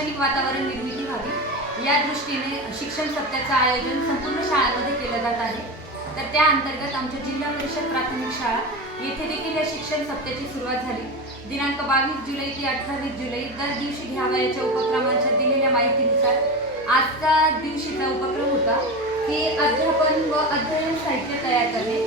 शैक्षणिक वातावरण निर्मिती व्हावी. या दृष्टीने शिक्षण सप्त्याचं आयोजन संपूर्ण शाळांमध्ये केलं जात आहे. तर त्या अंतर्गत आमच्या जिल्हा परिषद प्राथमिक शाळा येथे देखील या शिक्षण सप्त्याची सुरुवात झाली. दिनांक बावीस जुलै ते अठ्ठावीस जुलै दर दिवशी घ्यावयाच्या उपक्रमांच्या दिलेल्या माहितीनुसार आजचा दिवशीचा उपक्रम होता की अध्यापन व अध्ययन साहित्य तयार करणे.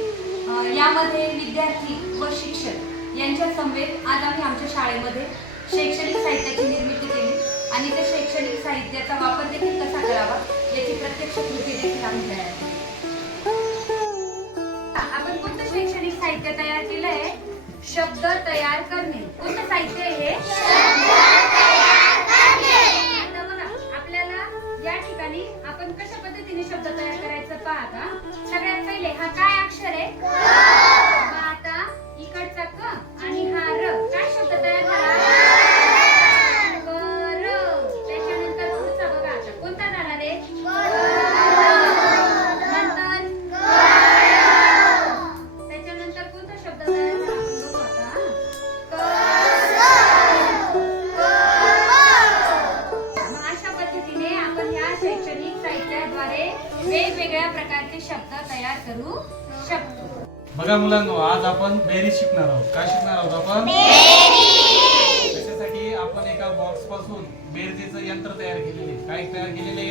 यामध्ये विद्यार्थी व शिक्षक यांच्या समवेत आज आम्ही आमच्या शाळेमध्ये शैक्षणिक साहित्याची निर्मिती केली. आणि त्या शैक्षणिक साहित्याचा वापर देखील कसा करावा याची प्रत्यक्ष कृती देखील आम्ही तयार आपण कोणतं शैक्षणिक साहित्य तयार केलंय? शब्द तयार करणे. कोणतं साहित्य आहे हे? आपल्याला या ठिकाणी आपण कशा पद्धतीने शब्द तयार करायचं पाहता? सगळ्यात पहिले हा काय अक्षर आहे? आता इकडचा क आणि वेगवेगळ्या प्रकारचे शब्द तयार करू शकतो. बघा मुलांनो आज आपण बेरीज शिकणार आहोत. काय शिकणार आहोत आपण? त्याच्यासाठी आपण एका बॉक्सपासून बेरजेचं यंत्र तयार केलेले. काय तयार केलेले?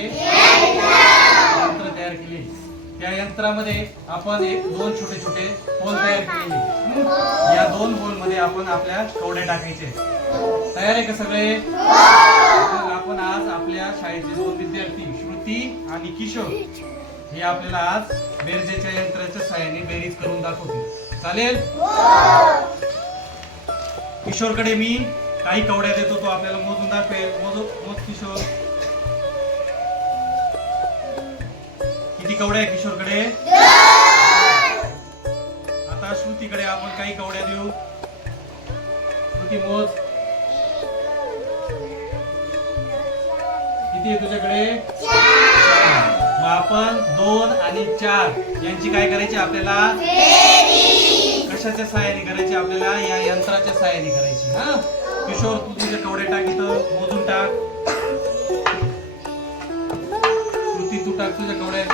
यंत्र तयार केले त्या यंत्रामध्ये आपण एक दोन छोटे छोटे होल तयार केलेले हम्म? या दोन होलमध्ये आपण आपल्या कवड्या टाकायचे तयार आहे का सगळे? आपण आज आपल्या शाळेचे दोन विद्यार्थी श्रुती आणि किशोर. हे आपल्याला आज बेरजेच्या यंत्राच्या सहाय्याने बेरीज करून दाखवतील. चालेल? किशोरकडे मी काही कवड्या देतो तो आपल्याला मोजून दाखवेल. मोज मोज किशोर. किती कवड्या आहे किशोरकडे? आता श्रुतीकडे आपण काही कवड्या देऊ. श्रुती मोज. किती आहे तुझ्याकडे? मग आपण दोन आणि चार यांची काय करायची आपल्याला? कशाच्या सहाय्याने करायची आपल्याला? या यंत्राच्या सहाय्याने करायची हा? किशोर तू तुझे कवडे टाक इथं मोजून टाक. श्रुती तू टाक तुझ्या कवड्या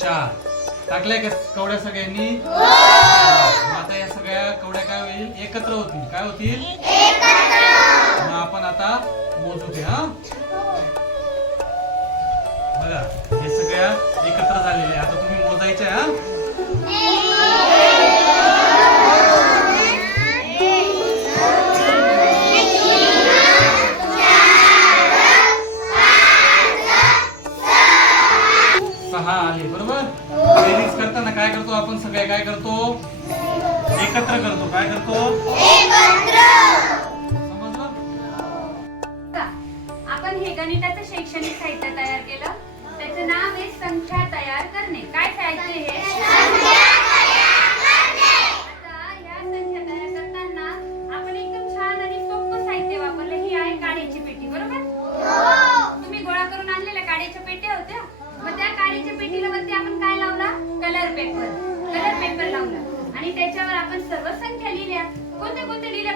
चार. टाकल्या का कवड्या सगळ्यांनी? आता या सगळ्या कवड्या काय होईल? एकत्र होतील. काय होतील? मग आपण आता मोजू हा बघा हे सगळ्या एकत्र झालेले आता तुम्ही मोजायचे हा? सहा आले बरोबर? बेरीज करताना काय करतो आपण? सगळे काय करतो? एकत्र करतो. काय करतो? गणिताचं शैक्षणिक साहित्य तयार केलं. त्याचं नाव आहे संख्या तयार करणे. काय साहित्य हे? आता या संख्या तयार करताना आपण एकदम छान आणि सोपं साहित्य वापरलं. ही आहे काड्याची पेटी बरोबर? तुम्ही गोळा करून आणलेल्या काड्याच्या पेट्या होत्या. मग त्या काड्याच्या पेटीला वरती आपण काय लावला? Colour paper. कलर पेपर लावला. आणि त्याच्यावर आपण सर्व संख्या लिहिल्या. कोणत्या कोणत्या लिहिल्या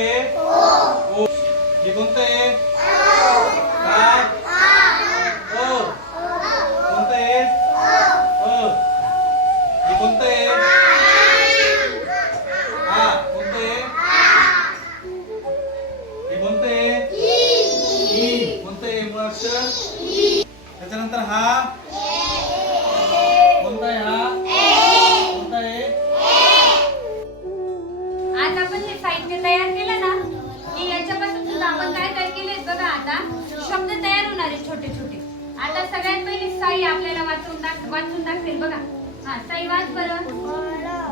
ओ कोणतं आहे ओ हे कोणतं आहे काय ओ कोणतं आहे अ हे कोणतं आहे हा कोणतं आहे हे कोणतं आहे ई कोणतं आहे मुळाक्षर त्याच्यानंतर हा कोणता आहे हा बघा. हा साई वाच बरं.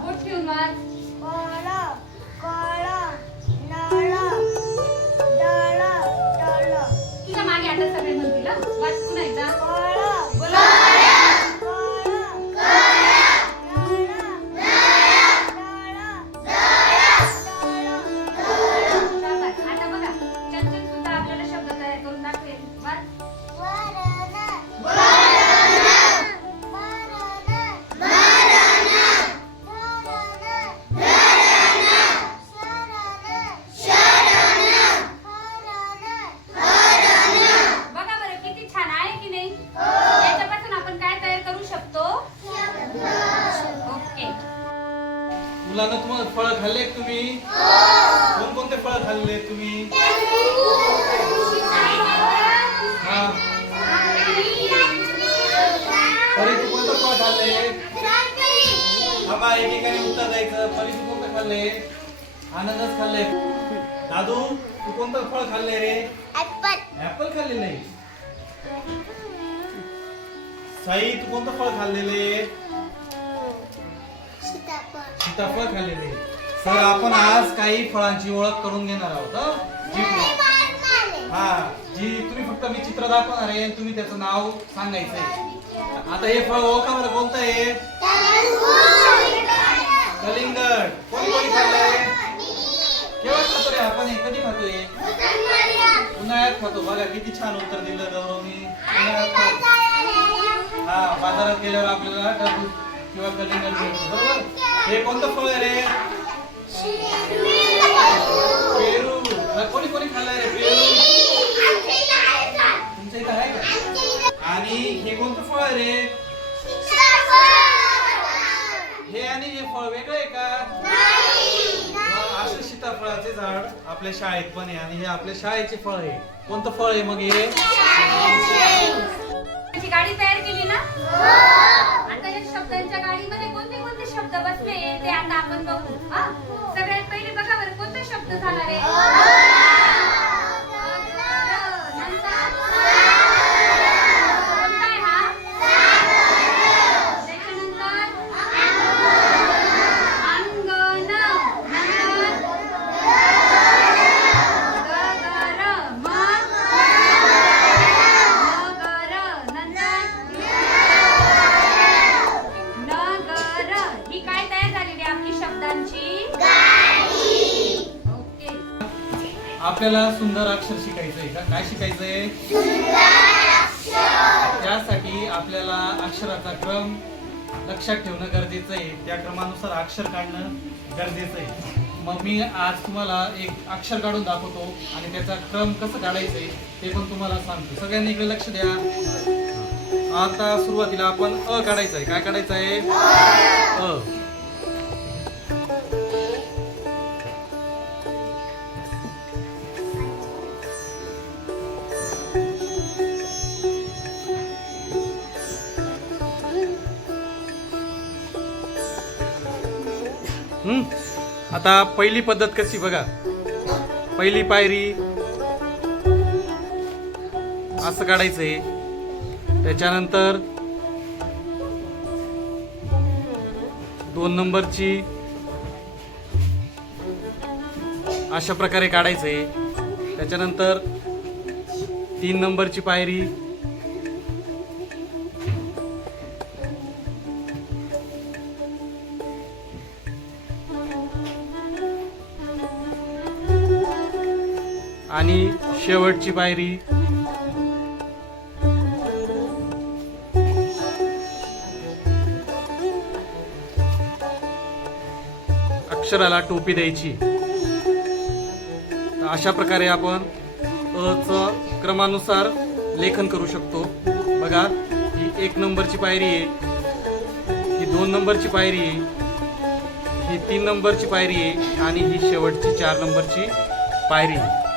बोट ठेवून वाच मुलांना तुम्हाला फळ खाल्ले तुम्ही? कोणकोणते फळ खाल्ले तुम्ही? हा. परी तू कोणतं फळ खाल्ले थांबा एकेकाने उत्तर द्यायचं. परी तू कोणतं खाल्ले आनंदच खाल्ले दादू तू कोणतं फळ खाल्ले रे? ऍपल खाल्लेलं आहे साई तू कोणतं फळ खाल्लेले? सीताफळ खाल्लेले सर आपण आज काही फळांची ओळख करून घेणार आहोत हं? जी हा जी तुम्ही फक्त मी चित्र दाखवणार आहे आणि तुम्ही त्याचं नाव सांगायचंय. आता हे फळ ओळखा बरं कोणतं आहे? कलिंगड. कोणी कोणी खाल्लंय? केव्हा खातो रे आपण हे कधी खातोय? उन्हाळ्यात. खातो. बघा किती छान उत्तर दिलं गौरवनी. उन्हाळ्यात खातो. हा बाजारात गेल्यावर आपल्याला टरबूज किंवा कलिंगड मिळतो. बरोबर? हे कोणतं फळ आहे रे पेरू कोणी कोणी खाल्लंय रे पेरू तुमच्या इथं आहे का आणि हे कोणतं फळ आहे रे हे आणि हे फळ वेगळं आहे का असं सीताफळाचे झाड आपल्या शाळेत पण आहे आणि हे आपल्या शाळेचे फळ आहे कोणतं फळ आहे मग हे गाडी तयार केली ना आता या शब्दांच्या गाडीमध्ये शब्द बसले ते आता आपण बघू. सगळ्यात पहिले बघा बरं कोणता शब्द झाला रे? आपल्याला सुंदर अक्षर शिकायचंय का? काय शिकायचंय? त्यासाठी आपल्याला अक्षराचा क्रम लक्षात ठेवणं गरजेचं आहे. त्या क्रमानुसार अक्षर काढणं गरजेचं आहे. मग मी आज तुम्हाला एक अक्षर काढून दाखवतो आणि त्याचा क्रम कसं काढायचंय ते पण तुम्हाला सांगतो. सगळ्यांनी इकडे लक्ष द्या. आता सुरुवातीला आपण अ काढायचं आहे काय काढायचं आहे अ. आता पहिली पद्धत कशी बघा. पहिली पायरी. असं काढायचंय. त्याच्यानंतर दोन नंबरची. अशा प्रकारे काढायचंय. त्याच्यानंतर तीन नंबरची पायरी. आणि शेवटची पायरी. अक्षराला टोपी द्यायची. तर अशा प्रकारे आपण च क्रमानुसार लेखन करू शकतो. बघा ही एक नंबरची पायरी आहे. ही दोन नंबरची पायरी आहे. ही तीन नंबरची पायरी आहे. आणि ही शेवटची चार नंबरची पायरी आहे.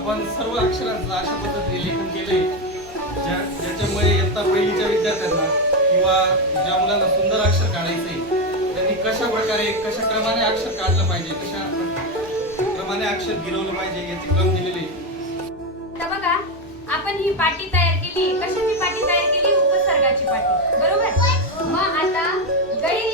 आपण सर्व अक्षरांचं अशा पद्धतीने लेखन केले ज्या ज्याच्यामुळे इयत्ता पहिलीच्या विद्यार्थ्यांना किंवा ज्या मुलांना सुंदर अक्षर काढायचे त्यांनी कशा प्रकारे कशा क्रमाने अक्षर काढलं पाहिजे कशा क्रमाने अक्षर गिरवलं पाहिजे याचे क्रम दिलेले. बघा आपण ही पाटी तयार केली. कशाची पाटी तयार केली? उपसर्गाची पाटी. पाठी बरोबर? मग आता गाई